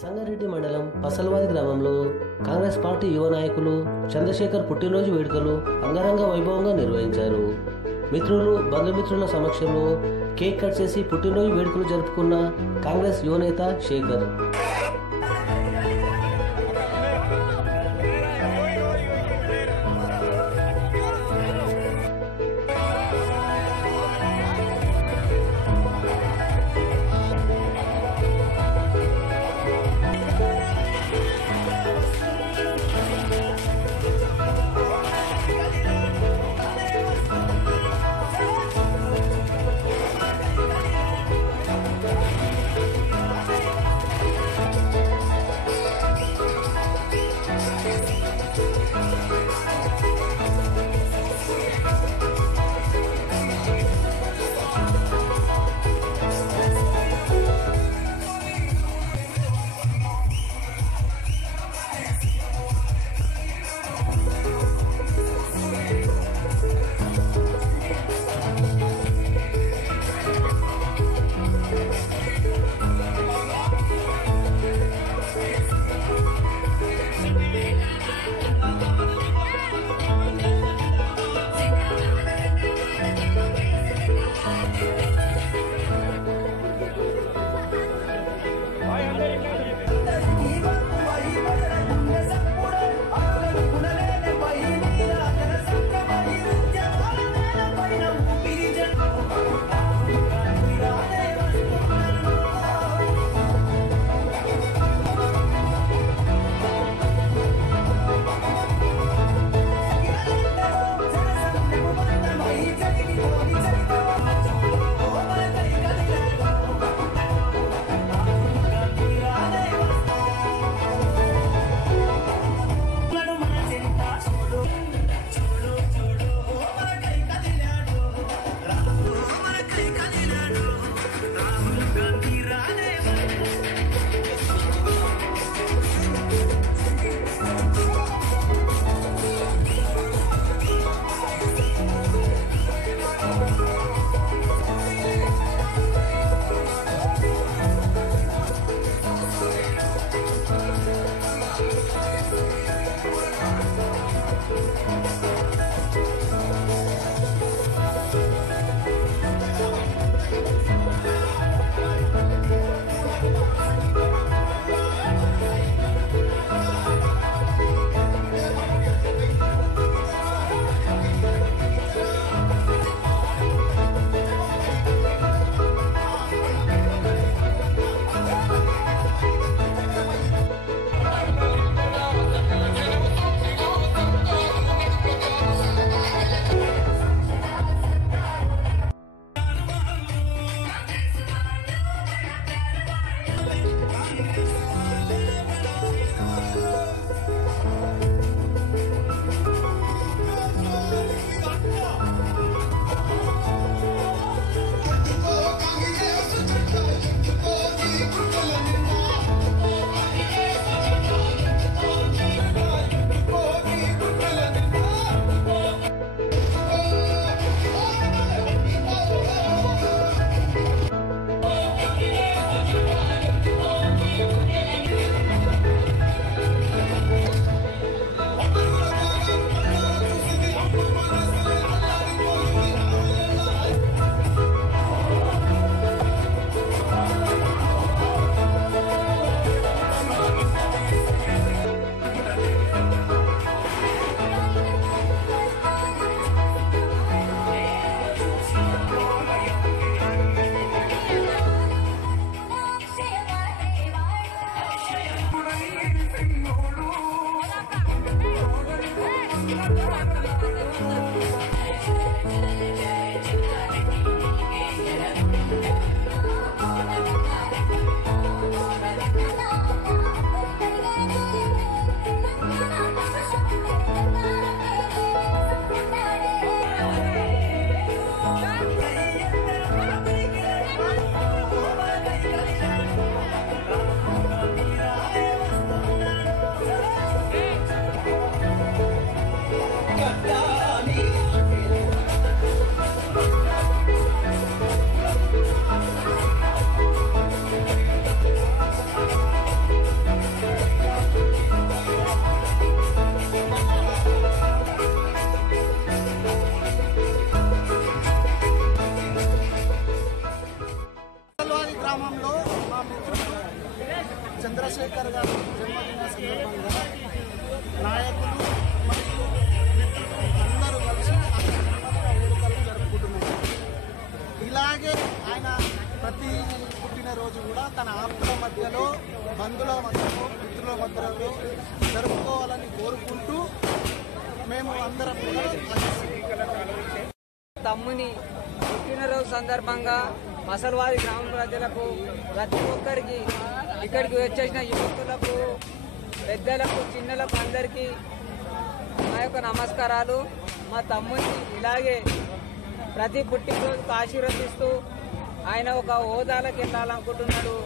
సంగారెడ్డి మండలం పసల్వాది గ్రామంలో కాంగ్రెస్ పార్టీ యువ నాయకులు చంద్రశేఖర్ పుట్టినరోజు వేడుకలు అంగరంగ వైభవంగా నిర్వహించారు. మిత్రులు, బంధుమిత్రుల సమక్షంలో కేక్ కట్ చేసి పుట్టినరోజు వేడుకలు జరుపుకున్న కాంగ్రెస్ యువనేత శేఖర్ చంద్రశేఖర్ గారి జన్మదిన సందర్భంగా నాయకులు మరియు మిత్రులు అందరూ కలిసి వేడుకలు జరుపుకుంటున్నారు. ఇలాగే ఆయన ప్రతి పుట్టినరోజు కూడా తన ఆప్తుల మధ్యలో, బంధువుల మధ్యలో, మిత్రుల మధ్యలో జరుపుకోవాలని కోరుకుంటూ మేము అందరం కూడా తమ్ముని పుట్టినరోజు సందర్భంగా మసల్వాది గ్రామ ప్రజలకు, ప్రతి ఒక్కరికి, ఇక్కడికి వచ్చేసిన యువకులకు, పెద్దలకు, చిన్నలకు అందరికీ మా యొక్క నమస్కారాలు. మా తమ్ముని ఇలాగే ప్రతి పుట్టినరోజుకు ఆశీర్వదిస్తూ ఆయన ఒక హోదాలకు వెళ్ళాలనుకుంటున్నాడు.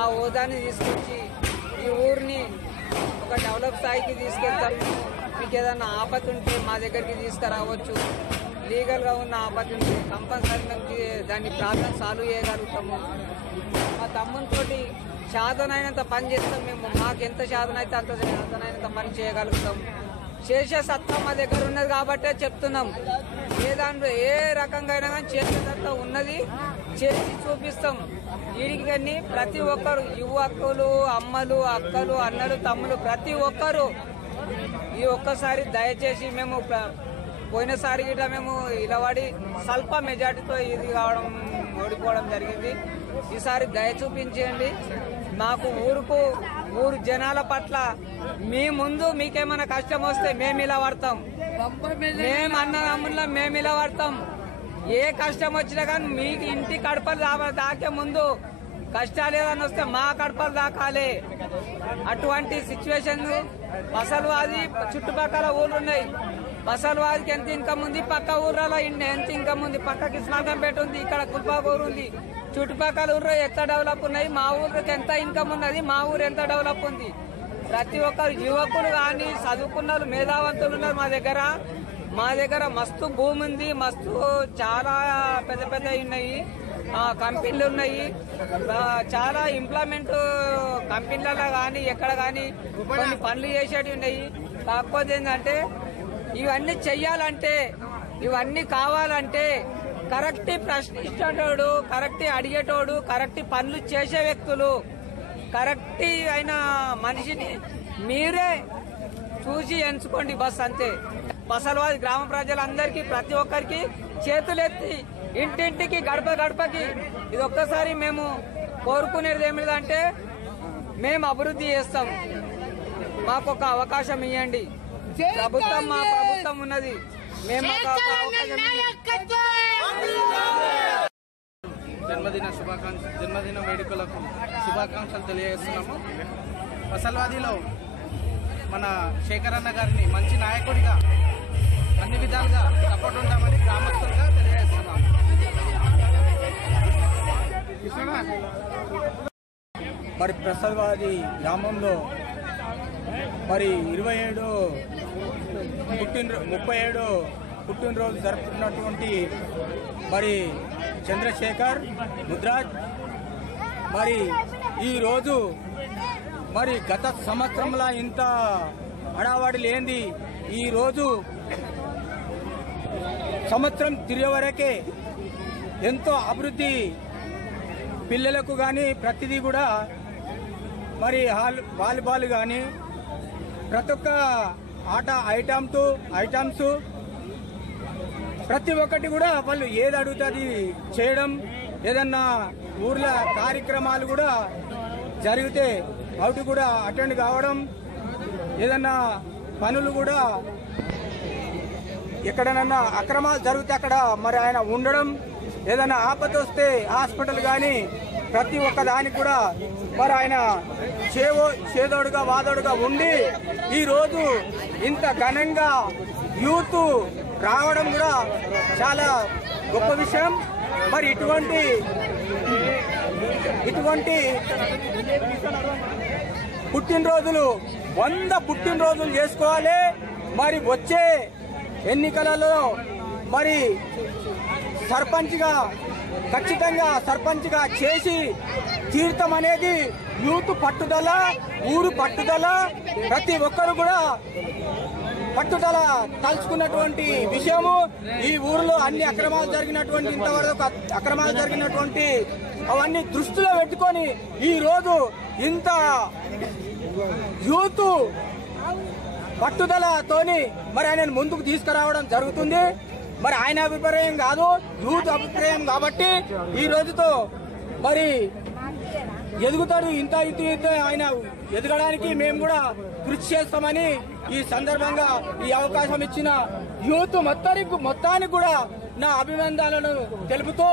ఆ హోదాని తీసుకొచ్చి ఈ ఊరిని ఒక డెవలప్ స్థాయికి తీసుకెళ్తాము. మీకు ఏదన్నా ఆపత్తి ఉంటే మా దగ్గరికి తీసుకురావచ్చు. లీగల్గా ఉన్న ఆపత్తి ఉంటే కంపల్సరీ మేము దాన్ని ప్రాబ్లం సాల్వ్ చేయగలుగుతాము. మా తమ్మునితోటి శాతనైనంత పని చేస్తాం. మేము మాకు ఎంత శాతం అయితే అంత శాతనైనంత పని చేయగలుగుతాం. చేసే సత్తా మా దగ్గర ఉన్నది కాబట్టే చెప్తున్నాం. ఏ రకంగా అయినా కానీ చేసే సత్తా ఉన్నది, చేసి చూపిస్తాం. వీడికి కానీ ప్రతి ఒక్కరు, యువకులు, అమ్మలు, అక్కలు, అన్నలు, తమ్ములు, ప్రతి ఒక్కరు ఈ ఒక్కసారి దయచేసి మేము పోయినసారి గిట్లా మేము ఇలావాడి స్వల్ప మెజార్టీతో ఇది కావడం, ఓడిపోవడం జరిగింది. ఈసారి దయ చూపించండి. మాకు ఊరు జనాల పట్ల మీ ముందు మీకేమైనా కష్టం వస్తే మేము ఇలా పడతాం. మేము అన్నదమ్ముల్లో మేము ఇలా పడతాం. ఏ కష్టం వచ్చినా కానీ మీకు ఇంటి కడపలు దాకే ముందు కష్టాలు ఏదైనా వస్తే మా కడపలు దాకాలి. అటువంటి సిచ్యువేషన్ బసల్వాది చుట్టుపక్కల ఊళ్ళు ఉన్నాయి. బసల్వాదికి ఎంత ఇన్కమ్ ఉంది, పక్క ఊర్లలో ఎంత ఇన్కమ్ ఉంది. పక్కకి స్నాకంపేట ఉంది, ఇక్కడ కుల్పాపూర్ ఉంది. చుట్టుపక్కల ఊర్లో ఎంత డెవలప్ ఉన్నాయి, మా ఊరికి ఎంత ఇన్కమ్ ఉన్నది, మా ఊరు ఎంత డెవలప్ ఉంది. ప్రతి ఒక్కరు యువకులు కానీ చదువుకున్న మేధావంతులు ఉన్నారు మా దగ్గర మస్తు భూమి ఉంది, మస్తు చాలా పెద్ద పెద్దవి ఉన్నాయి, కంపెనీలు ఉన్నాయి. చాలా ఎంప్లాయ్మెంట్ కంపెనీలలో కానీ ఎక్కడ కానీ కొన్ని పనులు చేసేటివి ఉన్నాయి. కాకపోతే ఏంటంటే ఇవన్నీ చెయ్యాలంటే, ఇవన్నీ కావాలంటే కరెక్ట్ ప్రశ్నించేటోడు, కరెక్ట్ అడిగేటోడు, కరెక్ట్ పనులు చేసే వ్యక్తులు, కరెక్ట్ అయిన మనిషిని మీరే చూసి ఎంచుకోండి బస్. అంతే. బసల్వాది గ్రామ ప్రజలందరికీ, ప్రతి ఒక్కరికి చేతులెత్తి ఇంటింటికి, గడప గడపకి ఇది ఒక్కసారి మేము కోరుకునేది ఏమిటంటే, మేము అభివృద్ధి చేస్తాం, మాకు ఒక అవకాశం ఇవ్వండి. ప్రభుత్వం మా ప్రభుత్వం ఉన్నది, మేము ఒక అవకాశం జన్మదిన వేడుకలకు శుభాకాంక్షలు తెలియజేస్తున్నాము. బసల్వాదిలో మన శేఖర్ అన్న గారిని మంచి నాయకుడిగా అన్ని విధాలుగా సపోర్ట్ ఉంటామని గ్రామస్తులుగా తెలియజేస్తున్నాము. మరి బసల్వాది గ్రామంలో మరి 37 పుట్టినరోజు జరుపుతున్నటువంటి మరి చంద్రశేఖర్ ముద్రాజ్ మరి ఈరోజు మరి గత సంవత్సరంలో ఇంత హడావాడి లేనిది ఈరోజు సంవత్సరం తిరిగే వరకే ఎంతో అభివృద్ధి పిల్లలకు కానీ ప్రతిదీ కూడా మరి వాలీబాల్ కానీ ప్రతి ఒక్క ఆట ఐటమ్స్ ప్రతి ఒక్కటి కూడా వాళ్ళు ఏది అడుగుతుంది చేయడం, ఏదన్నా ఊర్ల కార్యక్రమాలు కూడా జరిగితే వాటి కూడా అటెండ్ కావడం, ఏదన్నా పనులు కూడా ఎక్కడనన్నా అక్రమాలు జరిగితే అక్కడ మరి ఆయన ఉండడం, ఏదైనా ఆపద వస్తే హాస్పిటల్ కానీ ప్రతి ఒక్క దానికి కూడా మరి ఆయన చేదోడుగా వాదోడుగా ఉండి ఈరోజు ఇంత ఘనంగా యూత్ రావడం కూడా చాలా గొప్ప విషయం. మరి ఇటువంటి పుట్టినరోజులు 100 పుట్టినరోజులు చేసుకోవాలి. మరి వచ్చే ఎన్నికలలో మరి ఖచ్చితంగా సర్పంచ్గా చేసి తీర్థం అనేది యూత్ పట్టుదల, ఊరు పట్టుదల. ప్రతి ఒక్కరు కూడా పట్టుదల తలుచుకున్నటువంటి విషయము. ఈ ఊరిలో అన్ని అక్రమాలు జరిగినటువంటి ఇంతవరకు అక్రమాలు జరిగినటువంటి అవన్నీ దృష్టిలో పెట్టుకొని ఈ రోజు ఇంత యూత్ పట్టుదలతోని మరి ఆయన ముందుకు తీసుకురావడం జరుగుతుంది. మరి ఆయన అభిప్రాయం కాదు, యూత్ అభిప్రాయం కాబట్టి ఈ రోజుతో మరి ఎదుగుతాడు. ఇంత ఆయన ఎదగడానికి మేము కూడా కృషి చేస్తామని ఈ సందర్భంగా ఈ అవకాశం ఇచ్చిన యూత్ మొత్తానికి కూడా నా అభినందనలను తెలుపుతూ